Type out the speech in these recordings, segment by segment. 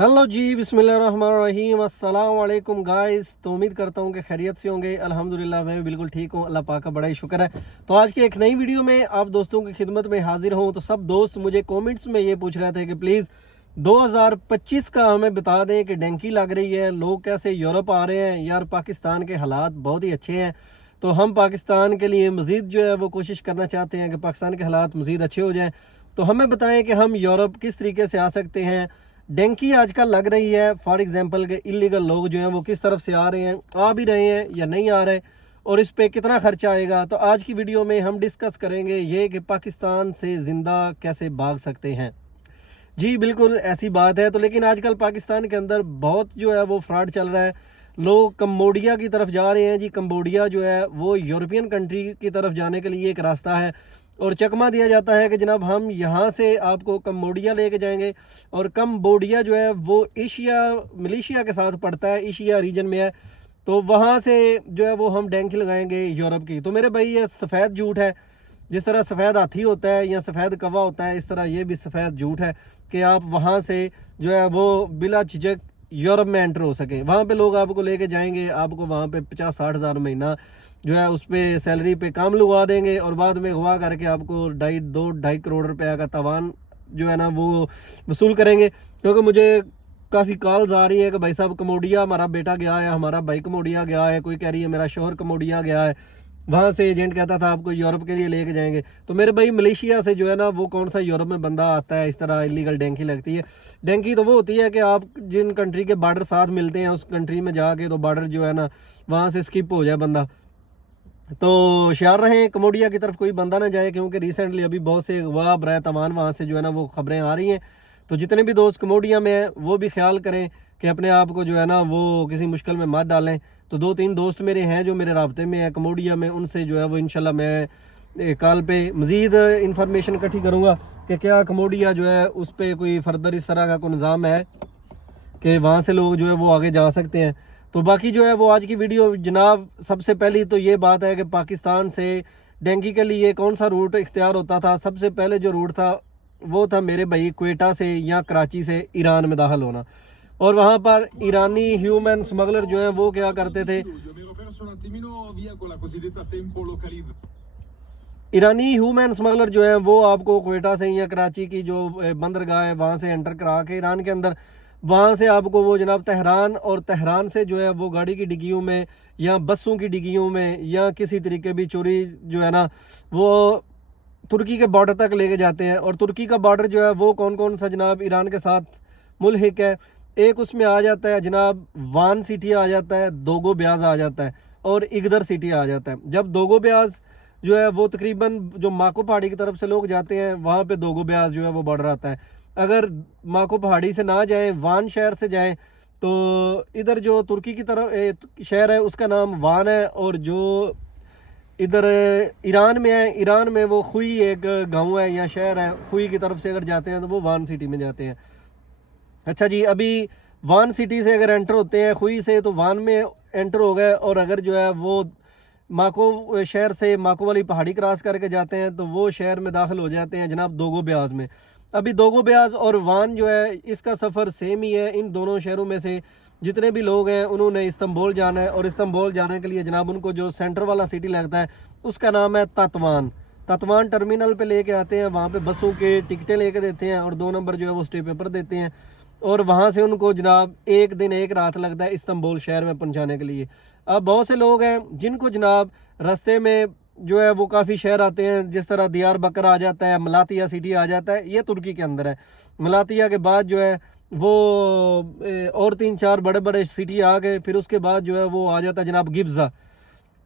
Hello जी, बिस्मिल्लाहिर्रहमानिर्रहीम, अस्सलाम वालेकुम गाइस। तो उम्मीद करता हूँ कि खैरियत से होंगे। अल्हम्दुलिल्लाह मैं भी बिल्कुल ठीक हूँ, अल्लाह पाक का बड़ा ही शुक्र है। तो आज की एक नई वीडियो में आप दोस्तों की खिदमत में हाजिर हूँ। तो सब दोस्त मुझे कमेंट्स में ये पूछ रहे थे कि प्लीज़ 2025 का हमें बता दें कि डंकी लग रही है, लोग कैसे यूरोप आ रहे हैं। यार पाकिस्तान के हालात बहुत ही अच्छे हैं, तो हम पाकिस्तान के लिए मज़ीद जो है वो कोशिश करना चाहते हैं कि पाकिस्तान के हालात मज़ीद अच्छे हो जाएँ। तो हमें बताएं कि हम यूरोप किस तरीके से आ सकते हैं। डंकी आजकल लग रही है, फॉर एग्जांपल के इलीगल लोग जो हैं वो किस तरफ से आ रहे हैं, आ भी रहे हैं या नहीं आ रहे, और इस पे कितना खर्चा आएगा। तो आज की वीडियो में हम डिस्कस करेंगे ये कि पाकिस्तान से ज़िंदा कैसे भाग सकते हैं। जी बिल्कुल ऐसी बात है। तो लेकिन आजकल पाकिस्तान के अंदर बहुत जो है वो फ्रॉड चल रहा है। लोग कम्बोडिया की तरफ जा रहे हैं। जी कम्बोडिया जो है वो यूरोपियन कंट्री की तरफ जाने के लिए एक रास्ता है, और चकमा दिया जाता है कि जनाब हम यहाँ से आपको कम्बोडिया लेके जाएंगे। और कम्बोडिया जो है वो एशिया मलेशिया के साथ पड़ता है, एशिया रीजन में है। तो वहाँ से जो है वो हम डंकी लगाएंगे यूरोप की। तो मेरे भाई ये सफ़ेद झूठ है। जिस तरह सफ़ेद हाथी होता है या सफ़ेद कौवा होता है, इस तरह ये भी सफ़ेद झूठ है कि आप वहाँ से जो है वो बिला झिझक यूरोप में एंटर हो सके। वहाँ पे लोग आपको लेके जाएंगे, आपको वहाँ पे 50-60 हज़ार महीना जो है उस पर सैलरी पे काम लगवा देंगे, और बाद में अगवा करके आपको 2.5 करोड़ रुपया का तावान जो है ना वो वसूल करेंगे। क्योंकि मुझे काफ़ी कॉल्स आ रही है कि भाई साहब कम्बोडिया हमारा बेटा गया है, हमारा भाई कम्बोडिया गया है, कोई कह रही है मेरा शोहर कम्बोडिया गया है, वहाँ से एजेंट कहता था आपको यूरोप के लिए लेके जाएंगे। तो मेरे भाई मलेशिया से जो है ना वो कौन सा यूरोप में बंदा आता है इस तरह इलीगल डंकी लगती है। डंकी तो वो होती है कि आप जिन कंट्री के बॉर्डर साथ मिलते हैं उस कंट्री में जाके तो बॉर्डर जो है ना वहाँ से स्किप हो जाए बंदा। तो होशियार रहें, कम्बोडिया की तरफ कोई बंदा ना जाए, क्योंकि रिसेंटली अभी बहुत से अगवा बराए तमान वहाँ से जो है ना वो खबरें आ रही हैं। तो जितने भी दोस्त कम्बोडिया में हैं वो भी ख्याल करें कि अपने आप को जो है ना वो किसी मुश्किल में मत डालें। तो 2-3 दोस्त मेरे हैं जो मेरे राब्ते में है कम्बोडिया में, उनसे जो है वो इंशाल्लाह मैं कॉल पे मज़ीद इंफॉर्मेशन इकट्ठी करूँगा कि क्या कम्बोडिया जो है उस पर कोई फर्दर इस तरह का कोई निज़ाम है कि वहाँ से लोग जो है वो आगे जा सकते हैं। तो बाकी जो है वो आज की वीडियो जनाब, सबसे पहली तो ये बात है कि पाकिस्तान से डंकी के लिए कौन सा रूट इख्तियार होता था। सबसे पहले जो रूट था वो था मेरे भाई क्वेटा से या कराची से ईरान में दाखिल होना। और वहाँ पर ईरानी ह्यूमन स्मगलर जो है वो क्या करते थे, ईरानी ह्यूमन स्मगलर जो है वो आपको क्वेटा से या कराची की जो बंदरगाह है वहाँ से एंटर करा के ईरान के अंदर, वहाँ से आपको वो जनाब तेहरान, और तेहरान से जो है वो गाड़ी की डिग्गियों में या बसों की डिग्गियों में या किसी तरीके भी चोरी जो है ना वो तुर्की के बॉर्डर तक लेके जाते हैं। और तुर्की का बॉर्डर जो है वो कौन कौन सा जनाब ईरान के साथ मुल्हिक है। एक उसमें आ जाता है जनाब वान सिटी आ जाता है, दोगो ब्याज आ जाता है, और इगदर सिटी आ जाता है। जब दोगो ब्याज जो है वो तकरीबन जो माको पहाड़ी की तरफ से लोग जाते हैं वहाँ पे दोगो ब्याज जो है वो बॉर्डर आता है। अगर माको पहाड़ी से ना जाएं, वान शहर से जाएं, तो इधर जो तुर्की की तरफ शहर है उसका नाम वान है, और जो इधर ईरान में है, ईरान में वो खुई एक गांव है या शहर है, खुई की तरफ से अगर जाते हैं तो वो वान सिटी में जाते हैं। अच्छा जी, अभी वान सिटी से अगर एंटर होते हैं खुई से तो वान में एंटर हो गए, और अगर जो है वो माको शहर से माको वाली पहाड़ी क्रॉस करके जाते हैं तो वो शहर में दाखिल हो जाते हैं जनाब दोगो ब्याज में। अभी दोगो ब्याज और वान जो है इसका सफ़र सेम ही है। इन दोनों शहरों में से जितने भी लोग हैं उन्होंने इस्तांबुल जाना है, और इस्तांबुल जाने के लिए जनाब उनको जो सेंटर वाला सिटी लगता है उसका नाम है तत्वान। तत्वान टर्मिनल पे लेके आते हैं, वहाँ पे बसों के टिकटें लेके देते हैं, और 2 नंबर जो है वो स्टे पेपर देते हैं, और वहाँ से उनको जनाब 1 दिन 1 रात लगता है इस्तांबुल शहर में पहुँचाने के लिए। अब बहुत से लोग हैं जिनको जनाब रास्ते में जो है वो काफ़ी शहर आते हैं, जिस तरह दियार बकर आ जाता है, मलातिया सिटी आ जाता है, ये तुर्की के अंदर है। मलातिया के बाद जो है वो और 3-4 बड़े बड़े सिटी आ गए, फिर उसके बाद जो है वो आ जाता है जनाब गिब्जा,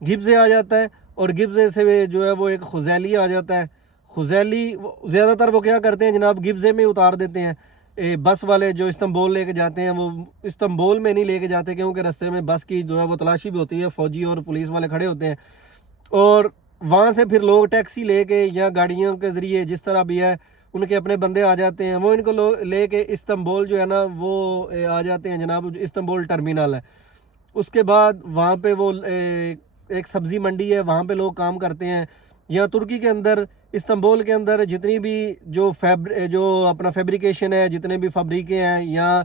गिब्जे आ जाता है, और गिब्जे से जो है वो एक खुजैली आ जाता है। खुजैली ज़्यादातर वो क्या करते हैं जनाब गिब्जे में उतार देते हैं। बस वाले जो इस्तांबुल लेके जाते हैं वो इस्तांबुल में नहीं लेके जाते, क्योंकि रास्ते में बस की जो है वो तलाशी भी होती है, फ़ौजी और पुलिस वाले खड़े होते हैं, और वहाँ से फिर लोग टैक्सी लेके या गाड़ियों के ज़रिए जिस तरह भी है उनके अपने बंदे आ जाते हैं, वो इनको लेके इस्तांबुल जो है ना वो आ जाते हैं जनाब, इस्तांबुल टर्मिनल है। उसके बाद वहाँ पे वो एक सब्ज़ी मंडी है, वहाँ पे लोग काम करते हैं। या तुर्की के अंदर इस्तांबुल के अंदर जितनी भी जो अपना फैब्रिकेशन है, जितने भी फैब्रिकें हैं या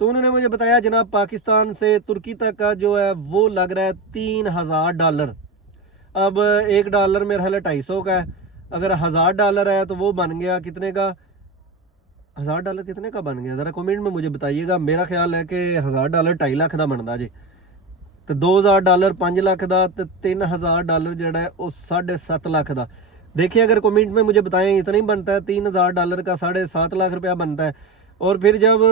तो उन्होंने मुझे बताया जनाब पाकिस्तान से तुर्की तक का जो है वो लग रहा है $3000। अब $1 मेरा ख्याल है 250 का है, अगर $1000 है तो वो बन गया कितने का, $1000 कितने का बन गया ज़रा कमेंट में मुझे बताइएगा। मेरा ख्याल है कि $1000 2.5 लाख का बनता जी, तो $2000 5 लाख का, तो $3000 ਜਿਹੜਾ है वो 7.5 लाख का। देखिए अगर कमेंट में मुझे बताएं इतना ही बनता है, $3000 का 7.5 लाख रुपया बनता है। और फिर जब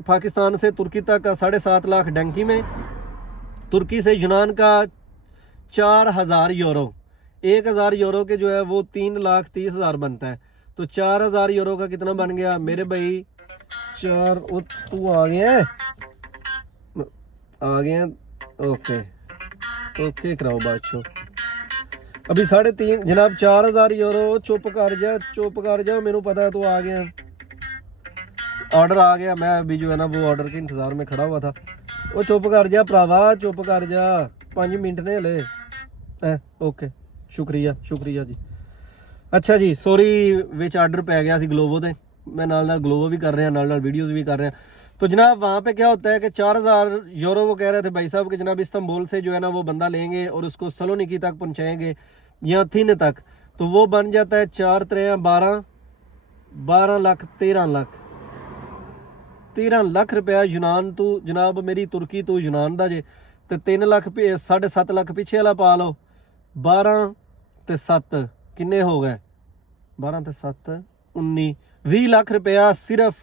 पाकिस्तान से तुर्की तक का 7.5 लाख डंकी में, तुर्की से यूनान का 4000 यूरो, 1000 यूरो के जो है वो 3,30,000 बनता है। तो 4000 यूरो का कितना बन गया मेरे भाई, तू आ गया ओके ओके कराओ बादशाह। अभी 3.5 जनाब 4000 यूरो। चुप कर जा मैनू पता है तू आ गया, ऑर्डर आ गया, मैं अभी जो है ना वो ऑर्डर के इंतजार में खड़ा हुआ था। वो चुप कर जा भरावा, चुप कर जा, 5 मिनट ने हले। ओके शुक्रिया जी। अच्छा जी सॉरी विच आर्डर पै गया सी ग्लोवो ते, मैं नाल ग्लोवो भी कर रहा, नाल वीडियोज़ भी कर रहे हैं। तो जनाब वहाँ पे क्या होता है कि 4000 यूरो वो कह रहे थे भाई साहब कि जनाब इस्तांबुल से जो है ना वो बंदा लेंगे और उसको सलोनिकी तक पहुँचाएंगे या थीन तक, तो वो बन जाता है 4 3 12 लाख 13 लाख रुपया यूनान तो जनाब मेरी तुर्की तो यूनान का जे, तो 3 लाख 7.5 लाख पिछे वाला पा लो, 12 ते 7 किन्ने हो गए, 12 ते 7 19 20 लाख रुपया सिर्फ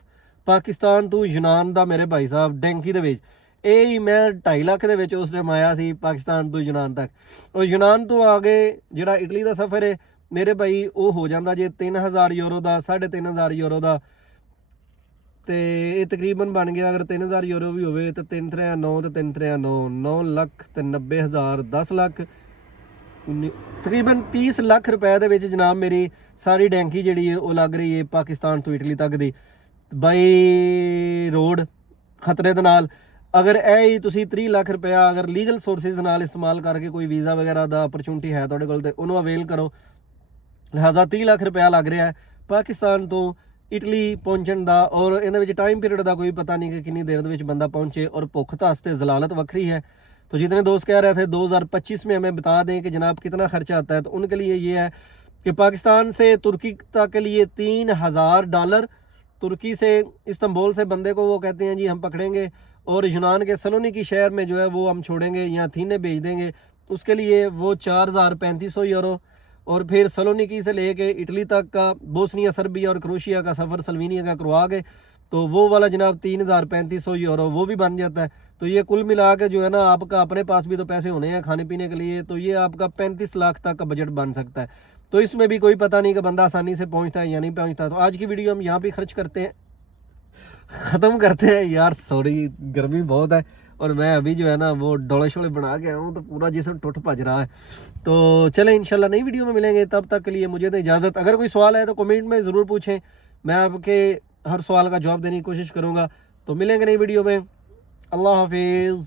पाकिस्तान तो यूनान ਦਾ ਮੇਰੇ ਭਾਈ ਸਾਹਿਬ ਡੈਂਕੀ ਦੇ ਵਿੱਚ। ਇਹ ਹੀ ਮੈਂ 2.5 ਲੱਖ ਦੇ ਵਿੱਚ ਉਸ ਟਾਈਮ ਆਇਆ ਸੀ ਪਾਕਿਸਤਾਨ ਤੋਂ यूनान ਤੱਕ। ਉਹ यूनान ਤੋਂ ਆ ਗਏ ਜਿਹੜਾ ਇਟਲੀ ਦਾ ਸਫ਼ਰ ਹੈ ਮੇਰੇ ਭਾਈ ਉਹ ਹੋ ਜਾਂਦਾ ਜੇ 3000 ਯੂਰੋ ਦਾ, 3500 ਯੂਰੋ ਦਾ, ਤੇ ਇਹ ਤਕਰੀਬਨ ਬਣ ਗਿਆ ਅਗਰ 3000 ਯੂਰੋ ਵੀ ਹੋਵੇ ਤਾਂ 3 3 9 ਤੇ 3 3 9 9 ਲੱਖ ਤੇ 90000 10 ਲੱਖ ਤਕਰੀਬਨ 30 ਲੱਖ ਰੁਪਏ ਦੇ ਵਿੱਚ ਜਨਾਬ ਮੇਰੀ ਸਾਰੀ ਡੈਂਕੀ ਜਿਹੜੀ ਹੈ ਉਹ ਲੱਗ ਰਹੀ ਹੈ ਪਾਕਿਸਤਾਨ ਤੋਂ ਇਟਲੀ ਤੱਕ ਦੀ ਬਾਈ ਰੋਡ ਖਤਰੇ ਦੇ ਨਾਲ। ਅਗਰ ਇਹ ਹੀ ਤੁਸੀਂ 30 ਲੱਖ ਰੁਪਇਆ ਅਗਰ ਲੀਗਲ ਸੋਰਸਿਸ ਨਾਲ ਇਸਤੇਮਾਲ ਕਰਕੇ ਕੋਈ ਵੀਜ਼ਾ ਵਗੈਰਾ ਦਾ ਅਪਰਚੂਨਿਟੀ ਹੈ ਤੁਹਾਡੇ ਕੋਲ ਤੇ ਉਹਨੂੰ ਅਵੇਲ ਕਰੋ। ਲਿਹਾਜ਼ਾ 30 ਲੱਖ ਰੁਪਇਆ ਲੱਗ ਰਿਹਾ ਹੈ ਪਾਕਿਸਤਾਨ ਤੋਂ ਇਟਲੀ ਪਹੁੰਚਣ ਦਾ, ਔਰ ਇਹਦੇ ਵਿੱਚ ਟਾਈਮ ਪੀਰੀਅਡ ਦਾ ਕੋਈ ਪਤਾ नहीं कि कितनी देर ਵਿੱਚ ਬੰਦਾ पहुंचे। और भुख तो वास्ते जलालत वक्री है। तो जितने दोस्त कह रहे थे 2025 में हमें बता दें कि जनाब कितना खर्चा आता है, तो उनके लिए ये है कि पाकिस्तान से तुर्की तक के लिए $3000, तुर्की से इस्तांबुल से बंदे को वो कहते हैं जी हम पकड़ेंगे और यूनान के सलोनिकी शहर में जो है वो हम छोड़ेंगे या थीने भेज देंगे, उसके लिए वो 4300 यूरो। और फिर सलोनिकी से लेके इटली तक का बोस्निया सर्बिया और क्रोशिया का सफ़र सल्वीनिया का करवा के, तो वो वाला जनाब 3500 यूरो वो भी बन जाता है। तो ये कुल मिला के जो है ना आपका अपने पास भी तो पैसे होने हैं खाने पीने के लिए, तो ये आपका 35 लाख तक का बजट बन सकता है। तो इसमें भी कोई पता नहीं कि बंदा आसानी से पहुंचता है या नहीं पहुंचता। तो आज की वीडियो हम यहाँ पे खर्च करते हैं, ख़त्म करते हैं। यार सॉरी गर्मी बहुत है और मैं अभी जो है ना वो डोले शोले बना के आया हूँ, तो पूरा जिसम टुट भज रहा है। तो चले इंशाल्लाह नई वीडियो में मिलेंगे, तब तक के लिए मुझे तो इजाज़त। अगर कोई सवाल है तो कमेंट में ज़रूर पूछें, मैं आपके हर सवाल का जवाब देने की कोशिश करूँगा। तो मिलेंगे नई वीडियो में, अल्लाह हाफिज़।